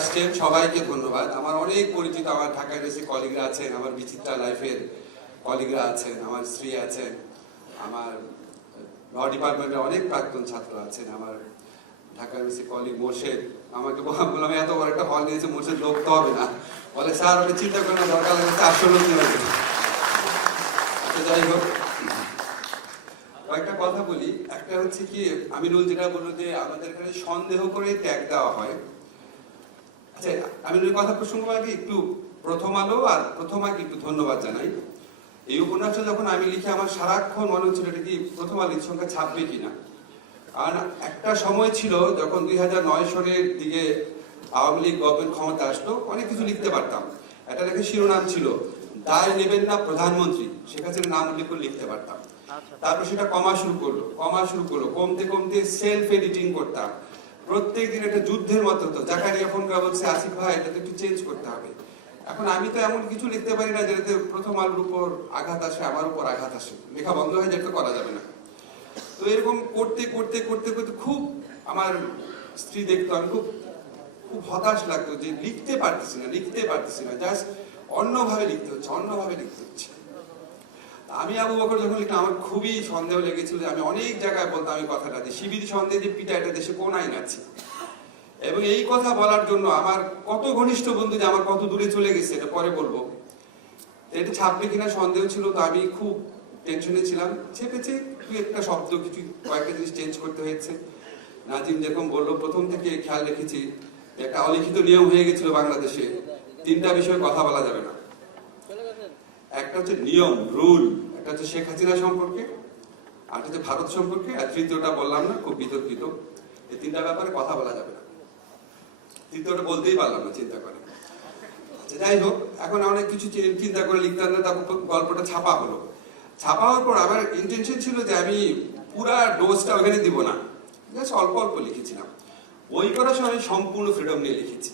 আসছেন, সবাইকে ধন্যবাদ। আমার অনেক পরিচিত আমার ঢাকায় এসে কলিগরা আছেন, আমার বিচিত্রা লাইফের কলিগরা আছেন, আমার স্ত্রী আছেন, আমার ল ডিপার্টমেন্টের অনেক প্রাক্তন ছাত্র আছেন, আমার ঢাকা এসে কলিগ মোর্শেদ। আমাকে বল- বললাম, এত বড় একটা হল নিয়েছে মোর্শেদ লোক তো হবে না। বলে, স্যার, আপনি চিন্তা করেন দরকার লাগে চারশো লোক নিয়ে আসবেন। তো যাই হোক। কয়েকটা কথা বলি। একটা হচ্ছে কি, আমিনুল যেটা বলল যে, আমাদের এখানে সন্দেহ করে ত্যাগ দেওয়া হয়। আচ্ছা আমিনুল কথা প্রসঙ্গ আগে একটু প্রথম আলো আর প্রথম আগে একটু ধন্যবাদ জানাই। এই উপন্যাসটা যখন আমি লিখে আমার সারাক্ষণ মনে হচ্ছিল এটা কি প্রথম আলোর সংখ্যা ছাপবে কিনা। কারণ একটা সময় ছিল যখন দুই হাজার নয় সনের দিকে আওয়ামী লীগ গভর্নমেন্ট ক্ষমতা আসলো অনেক কিছু লিখতে পারতাম। একটা লেখা শিরোনাম ছিল দায় নেবেন না প্রধানমন্ত্রী। শেখ হাসিনার নাম উল্লেখ করে লিখতে পারতাম। তারপর সেটা কমা শুরু করল কমা শুরু করল। কমতে কমতে সেলফ এডিটিং করতাম। প্রত্যেক দিন একটা যুদ্ধের মতো তো। জাকারিয়া ফোন করে বলছে, আসিফ ভাই, এটা তো একটু চেঞ্জ করতে হবে। এখন আমি তো এমন কিছু লিখতে পারি না যেটাতে প্রথম আলোর উপর আঘাত আসে, আমার উপর আঘাত আসে। লেখা বন্ধ হয়ে যেটা করা যাবে না। তো এরকম করতে করতে করতে করতে খুব আমার স্ত্রী দেখতো, আমি খুব খুব হতাশ লাগতো যে লিখতে পারতেছি না, লিখতে পারতেছি না। জাস্ট অন্যভাবে লিখতে হচ্ছে, অন্যভাবে লিখতে হচ্ছে। আমি আবু বকর যখন লিখলাম, আমার খুবই সন্দেহ লেগেছিল আমি অনেক জায়গায় বলতাম এই কথাটা, যে শিবির সন্দেহ যে পিটা এটা দেশে কোন আইন আছে। এবং এই কথা বলার জন্য আমার কত ঘনিষ্ঠ বন্ধু যে আমার কত দূরে চলে গেছে, এটা পরে বলব। এটা ছাপবে কিনা সন্দেহ ছিল, তো আমি খুব টেনশনে ছিলাম। চেপেছে তুই একটা শব্দ, কিছু, কয়েকটা জিনিস চেঞ্জ করতে হয়েছে। নাজিম যেরকম বলল, প্রথম থেকে খেয়াল রেখেছি একটা অলিখিত নিয়ম হয়ে গেছিল বাংলাদেশে, তিনটা বিষয়ে কথা বলা যাবে না। একটা হচ্ছে নিয়ম রুল একটা হচ্ছে শেখ হাসিনা সম্পর্কে আর হচ্ছে ভারত সম্পর্কে আর তৃতীয়টা বললাম না খুব বিতর্কিত। এই তিনটা ব্যাপারে কথা বলা যাবে না। তৃতীয়টা বলতেই পারলাম না চিন্তা করে। আচ্ছা, যাই হোক এখন অনেক কিছু চিন্তা করে লিখতে না তারপর গল্পটা ছাপা হলো। ছাপা হওয়ার পর আমার ইন্টেনশন ছিল যে আমি পুরা ডোজটা ওখানে দিব না। জাস্ট অল্প অল্প লিখেছিলাম। বই করার সময় সম্পূর্ণ ফ্রিডম নিয়ে লিখেছি।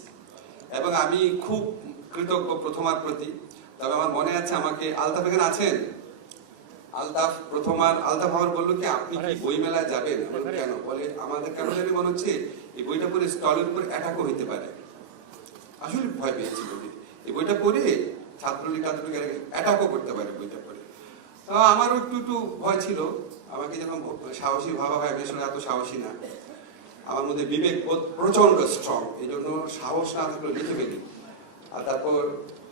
এবং আমি খুব কৃতজ্ঞ প্রথমার প্রতি। তবে আমার মনে আছে আমাকে আলতাফ এখানে আছেন? আলতাফ প্রথম আর আলতাফ আমার বলল কি আপনি কি বই মেলায় যাবেন? কেন? বলে আমাদের কেন জানি মনে হচ্ছে এই বইটা পড়ে স্টলের উপর অ্যাটাকও হইতে পারে। আসলে ভয় পেয়েছি বলি এই বইটা পড়ে ছাত্রলীগ ছাত্রলীগ অ্যাটাকও করতে পারে বইটা পড়ে। তো আমারও একটু একটু ভয় ছিল। আমাকে যখন ভ- সাহসী ভাবা হয় আমি আসলে এত সাহসী না। আমার মধ্যে বিবেক প্রচণ্ড স্ট্রং এই জন্য সাহস না থাকলে লিখে ফেলি। আর তারপর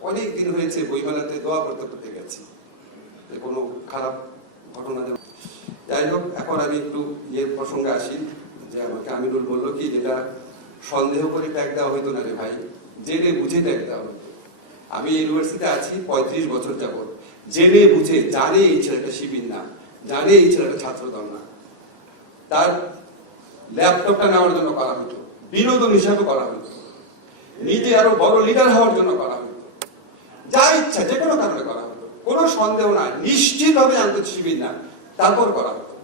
অনেক দিন হয়েছে বইমেলাতে দোয়া করতে করতে গেছি। যে কোনো খারাপ ঘটনা যাই হোক, এখন আমি একটু ইয়ের প্রসঙ্গে আসি। যে আমাকে আমিনুল বলল কি, যেটা সন্দেহ করে ট্যাগ দেওয়া হইতো না রে ভাই। জেনে বুঝে ট্যাগ দেওয়া হতো আমি ইউনিভার্সিটিতে আছি, পঁয়ত্রিশ বছর যাবত জেনে বুঝে, জানে এই ছেলেটা শিবির না। জানে এই ছেলেটা ছাত্রদল না। তার ল্যাপটপটা নেওয়ার জন্য করা হতো বিনোদন হিসাবে করা হতো নিজে আরও বড় লিডার হওয়ার জন্য করা হতো যা ইচ্ছা, যে কোনো কারণে করা হতো। কোনো সন্দেহ না নিশ্চিতভাবে জানতো শিবির না। তারপর করা হতো।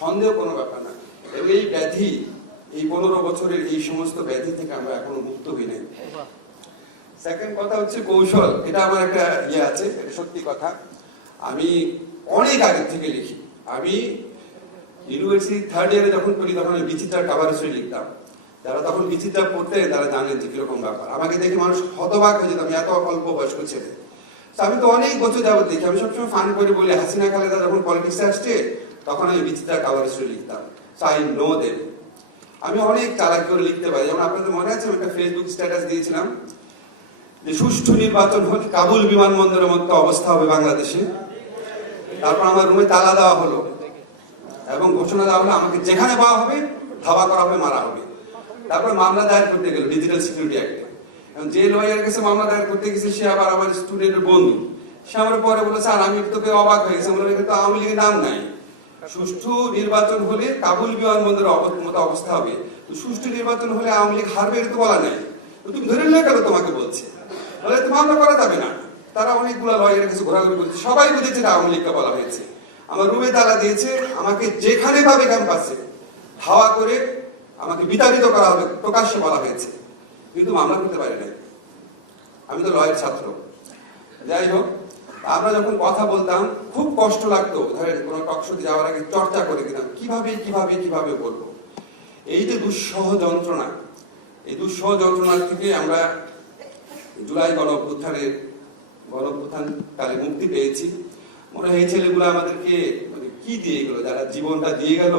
সন্দেহ কোনো ব্যাপার না। এবং এই ব্যাধি, এই পনেরো বছরের এই সমস্ত ব্যাধি থেকে আমরা এখনও মুক্ত হই নাই। সেকেন্ড কথা হচ্ছে কৌশল। এটা আমার একটা ইয়ে আছে, এটা সত্যি কথা। আমি অনেক আগে থেকে লিখি। আমি ইউনিভার্সিটি থার্ড ইয়ারে যখন পড়ি, তখন আমি বিচিত্রার কাভার লিখতাম। যারা তখন বিচিত্রা পড়তে তারা জানেন যে কীরকম ব্যাপার। আমাকে দেখে মানুষ হতবাক হয়ে যেত, আমি এত অল্প বয়স্ক ছেলে। আমি তো অনেক বছর যাবত দেখি। আমি সবসময় ফান করে বলি, হাসিনা খালেদা যখন পলিটিক্সে আসছে, তখন আমি বিচিত্রা কাভার হিসেবে লিখতাম। সো নো দেম আমি অনেক চালাক করে লিখতে পারি। যেমন আপনাদের মনে আছে, আমি একটা ফেসবুক স্ট্যাটাস দিয়েছিলাম যে, সুষ্ঠু নির্বাচন হলে কাবুল বিমানবন্দরের মতো অবস্থা হবে বাংলাদেশে। তারপর আমার রুমে তালা দেওয়া হলো। এবং ঘোষণা দেওয়া হলো, আমাকে যেখানে পাওয়া হবে, ধাওয়া করা হবে, মারা হবে। তারপর মামলা দায়ের করতে গেল ডিজিটাল সিকিউরিটি অ্যাক্টে যে লয়ার কাছে মামলা দায়ের করতে গেছে, সে আবার আমার স্টুডেন্টের বন্ধু। সে আমার পরে বলে স্যার আমি তোকে অবাক হয়ে গেছি। বলে তো আওয়ামী লীগের নাম নাই। সুষ্ঠু নির্বাচন হলে কাবুল বিমানবন্দরের মতো অবস্থা হবে। তো সুষ্ঠু নির্বাচন হলে আওয়ামী লীগ হারবে তো বলা নাই। তুমি ধরে নিলে কেন তোমাকে বলছে? বলে তো মামলা করা যাবে না। তারা অনেকগুলো লয়ারের কাছে ঘোরাঘুরি করছে। সবাই বুঝেছে আওয়ামী লীগকে বলা হয়েছে। আমার রুমে তালা দিয়েছে, আমাকে যেখানে পাবে ক্যাম্পাসে হাওয়া করে আমাকে বিতাড়িত করা হবে, প্রকাশ্যে বলা হয়েছে। কিন্তু মামলা করতে পারি নাই। আমি তো লয়ের ছাত্র। যাই হোক, আমরা যখন কথা বলতাম, খুব কষ্ট লাগতো। ধরেন, কোনো টকশোতে যাওয়ার আগে চর্চা করে দিতাম কীভাবে কীভাবে কীভাবে বলব? এই যে দুঃসহ যন্ত্রণা, এই দুঃসহ যন্ত্রণার থেকে আমরা জুলাই গণ অভ্যুত্থানের, গণ মুক্তি পেয়েছি। মনে হয় এই ছেলেগুলো আমাদেরকে মানে কি দিয়ে গেল? যারা জীবনটা দিয়ে গেল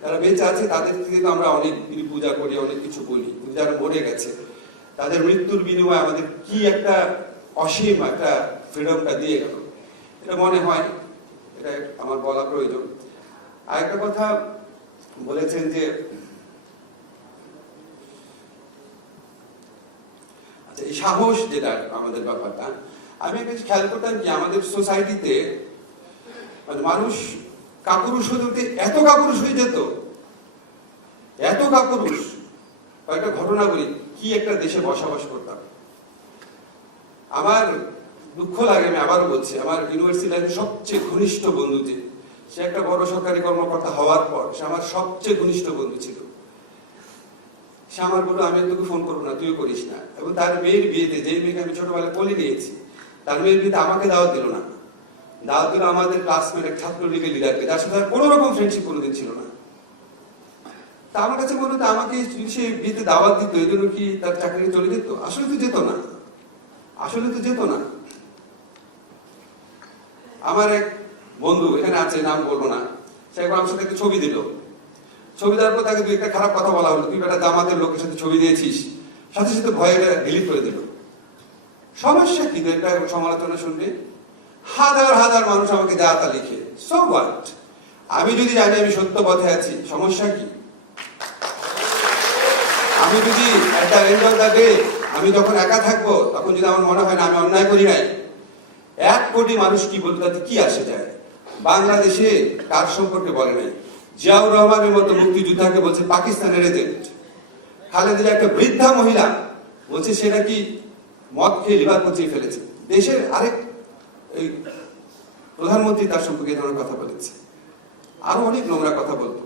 যারা বেঁচে আছে, তাদের থেকে তো আমরা অনেক পূজা করি, অনেক কিছু বলি। কিন্তু যারা মরে গেছে, তাদের মৃত্যুর বিনিময়ে আমাদের কি একটা অসীম একটা ফ্রিডমটা দিয়ে গেল। এটা মনে হয়, এটা আমার বলা প্রয়োজন। আরেকটা কথা বলেছেন যে আচ্ছা এই সাহস যেটা আমাদের ব্যাপারটা, আমি একটা খেয়াল করতাম কি, আমাদের সোসাইটিতে মানে মানুষ কাপুরুষ হতে এত কাপুরুষ হয়ে যেত। এত কাপুরুষ। কয়েকটা ঘটনা বলি, কি একটা দেশে বসবাস করতাম। আমার দুঃখ লাগে, আমি আবারও বলছি, আমার ইউনিভার্সিটি লাইফের সবচেয়ে ঘনিষ্ঠ বন্ধু যে, সে একটা বড় সরকারি কর্মকর্তা হওয়ার পর সে আমার সবচেয়ে ঘনিষ্ঠ বন্ধু ছিল। সে আমার বলল, আমি তোকে ফোন করব না, তুইও করিস না। এবং তার মেয়ের বিয়েতে যে মেয়েকে আমি ছোটবেলায় কোলে নিয়েছি, তার মেয়ের বিয়েতে আমাকে দাওয়াত দিল না। দাওয়াত আমাদের ক্লাসমেট লিডারকে যার সাথে কোনো রকম ফ্রেন্ডশিপ কোনোদিন ছিল না। তা আমার কাছে আমাকে সে বিয়েতে দাওয়াত দিত, এই জন্য কি তার চলে যেত? আসলে তো যেত না। আসলে তো যেত না। আমার এক বন্ধু, এখানে আছে, নাম বলব না, সে একবার আমার সাথে একটা ছবি দিল। ছবি দেওয়ার পর তাকে দুই একটা খারাপ কথা বলা হলো। তুই বেটা জামাতের লোকের সাথে ছবি দিয়েছিস। সাথে সাথে ভয়ে ডিলিট করে দিল। সমস্যা কি? একটা সমালোচনা শুনবে? হাজার হাজার মানুষ আমাকে যা তা লিখে। সো হোয়াট আমি যদি জানি আমি সত্য পথে আছি, সমস্যা কি? আমি যদি এন্ড অফ দ্য ডে আমি যখন একা থাকব, তখন যদি আমার মনে হয় না, আমি অন্যায় করি নাই, এক কোটি মানুষ কি বলতে কি আসে যায়? বাংলাদেশে কার সম্পর্কে বলে নাই? জিয়াউর রহমানের মতো মুক্তিযোদ্ধাকে বলছে পাকিস্তানের এজেন্ট। খালেদা একটা বৃদ্ধা মহিলা, বলছে সে নাকি মদ খেয়ে লিভার পচিয়ে ফেলেছে। দেশের আরেক এই প্রধানমন্ত্রী তার সম্পর্কে ধরনের কথা বলেছে। আরও অনেক নোংরা কথা বলতো।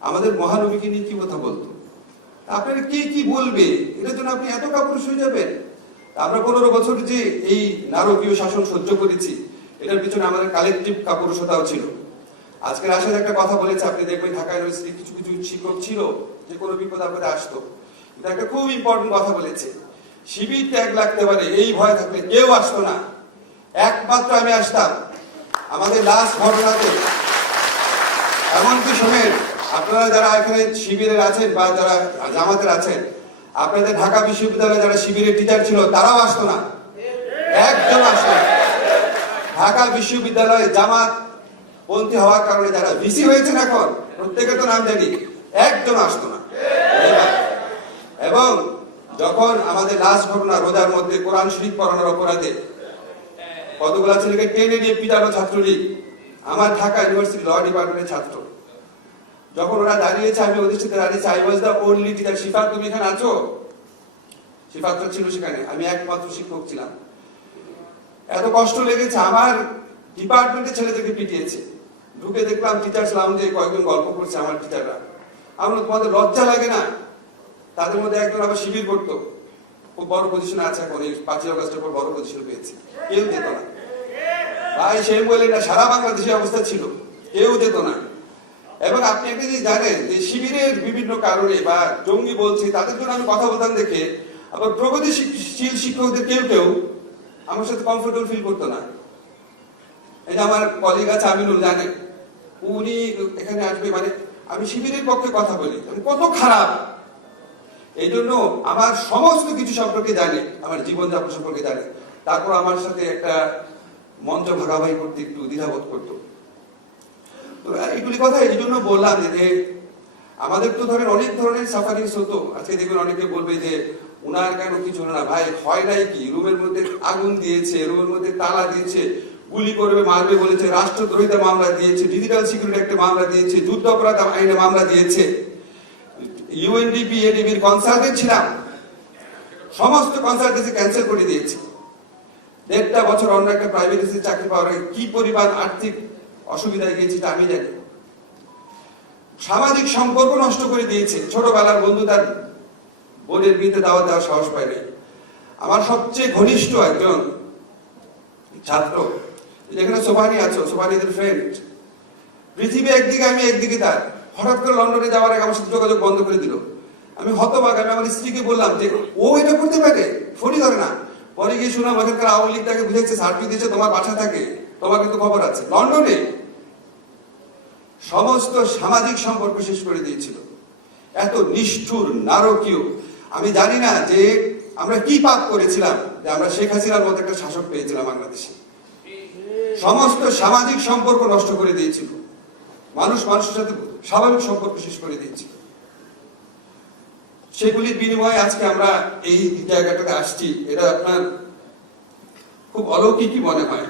আমাদের মহানবীকে নিয়ে কি কথা বলতো? আপনারা কে কি বলবে? এটার জন্য আপনি এত কাপুরুষ হয়ে যাবেন। আমরা পনেরো বছর যে এই নারকীয় শাসন সহ্য করেছি, এটার পিছনে আমাদের কালেকটিভ কাপুরুষতাও ছিল। আজকের আসার একটা কথা বলেছে, আপনি দেখবেন ঢাকা ইউনিভার্সিটি কিছু কিছু শিক্ষক ছিল, যে কোনো বিপদ আপদে আসতো। কিন্তু একটা খুব ইম্পর্টেন্ট কথা বলেছে। শিবির ত্যাগ লাগতে পারে, এই ভয় থাকলে কেউ আসতো না। একমাত্র আমি আসতাম আমাদের লাস্ট ঘটনাতে। এমনকি শোনেন আপনারা যারা এখানে শিবিরের আছেন বা যারা জামাতের আছেন, আপনাদের ঢাকা বিশ্ববিদ্যালয়ে যারা শিবিরের টিচার ছিল, তারাও আসতো না। একজন আসতো ঢাকা বিশ্ববিদ্যালয়ে জামাত পন্থী হওয়ার কারণে যারা ভিসি হয়েছেন এখন প্রত্যেকের তো নাম জানি, একজন আসতো না। এবং যখন আমাদের লাস্ট ঘটনা, রোজার মধ্যে কোরআন শরীফ পড়ানোর অপরাধে কতগুলা ছেলেকে টেনে নিয়ে পিটানো ছাত্রলীগ? আমার ঢাকা ইউনিভার্সিটি ল ডিপার্টমেন্টের ছাত্র। যখন ওরা দাঁড়িয়েছে, আমি ওদের সাথে I was the only teacher Shifat, তুমি এখানে আছো? শিফাত তো ছিল সেখানে, আমি একমাত্র শিক্ষক ছিলাম। এত কষ্ট লেগেছে, আমার ডিপার্টমেন্টের ছেলেদেরকে পিটিয়েছে। ঢুকে দেখলাম টিচার টিচার্স লাউঞ্জে কয়েকজন গল্প করছে আমার টিচাররা আমরা তোমাদের লজ্জা লাগে না? তাদের মধ্যে একজন আবার শিবির করতো। খুব বড় পজিশনে আছে এখন, এই পাঁচই অগস্টের পর বড় পজিশন পেয়েছে। কেউ যেত না। ভাই, সেই বলে না, সারা বাংলাদেশে অবস্থা ছিল। কেউ যেত না। এবং আপনি একটা জিনিস জানেন যে শিবিরের বিভিন্ন কারণে বা জঙ্গি বলছি, তাদের জন্য আমি কথা বলতাম দেখে, আবার প্রগতিশীল শিক্ষকদের কেউ কেউ আমার সাথে কমফোর্টেবল ফিল করতো না। যে আমার কলিগ আছে, আমিনুল, জানেন। উনি এখানে আসবে মানে আমি শিবিরের পক্ষে কথা বলি। কত খারাপ। এই জন্য আমার সমস্ত কিছু সম্পর্কে জানে, আমার জীবনযাপন সম্পর্কে জানে। তারপর আমার সাথে একটা মঞ্চ ভাগাভাগি করতে একটু দ্বিধাবোধ করতো। তো এইগুলি কথা এই জন্য বললাম যে আমাদের তো ধরেন অনেক ধরনের সাফারিংস হতো। আজকে দেখবেন অনেকে বলবে যে, উনার কেন কিছু না? ভাই, হয় নাই কি? রুমের মধ্যে আগুন দিয়েছে, রুমের মধ্যে তালা দিয়েছে, গুলি করবে, মারবে বলেছে, রাষ্ট্রদ্রোহিতা মামলা দিয়েছে, ডিজিটাল সিকিউরিটি একটা মামলা দিয়েছে যুদ্ধ অপরাধ আইনে মামলা দিয়েছে। ইউএনডিপি এডিবির কনসালটেন্ট ছিলাম। সমস্ত কনসালটেন্সি ক্যান্সেল করে দিয়েছি। দেড়টা বছর অন্য একটা প্রাইভেট চাকরি পাওয়ার কি পরিমাণ আর্থিক অসুবিধায় গিয়েছি তা আমি জানি। সামাজিক সম্পর্ক নষ্ট করে দিয়েছে। ছোটবেলার বন্ধু তার বোনের বিয়েতে দাওয়া দেওয়ার সাহস পায় নাই। আমার সবচেয়ে ঘনিষ্ঠ একজন ছাত্র যেখানে সোভানি আছো, সোভানিদের ফ্রেন্ড পৃথিবী একদিকে, আমি একদিকে তার। হঠাৎ করে লন্ডনে যাওয়ার আগে আমার সাথে যোগাযোগ বন্ধ করে দিল। আমি হতবাক, আমি আমার স্ত্রীকে বললাম যে, ও এটা করতে পারে? ফোনই ধরে না। পরে গিয়ে শুনলাম ওখানকার আওয়ামী লীগ তাকে বুঝেছে সার্টিফিকেট দিয়েছে, তোমার বাসা থাকে, তোমার কিন্তু খবর আছে। লন্ডনে সমস্ত সামাজিক সম্পর্ক শেষ করে দিয়েছিল। এত নিষ্ঠুর, নারকীয়। আমি জানি না যে আমরা কি পাপ করেছিলাম, যে আমরা শেখ হাসিনার মতো একটা শাসক পেয়েছিলাম বাংলাদেশে। সমস্ত সামাজিক সম্পর্ক নষ্ট করে দিয়েছিল। মানুষ মানুষের সাথে স্বাভাবিক সম্পর্ক শেষ করে দিয়েছিল সেগুলির বিনিময়ে আজকে আমরা এই জায়গাটাতে আসছি। এটা আপনার খুব অলৌকিকই মনে হয়।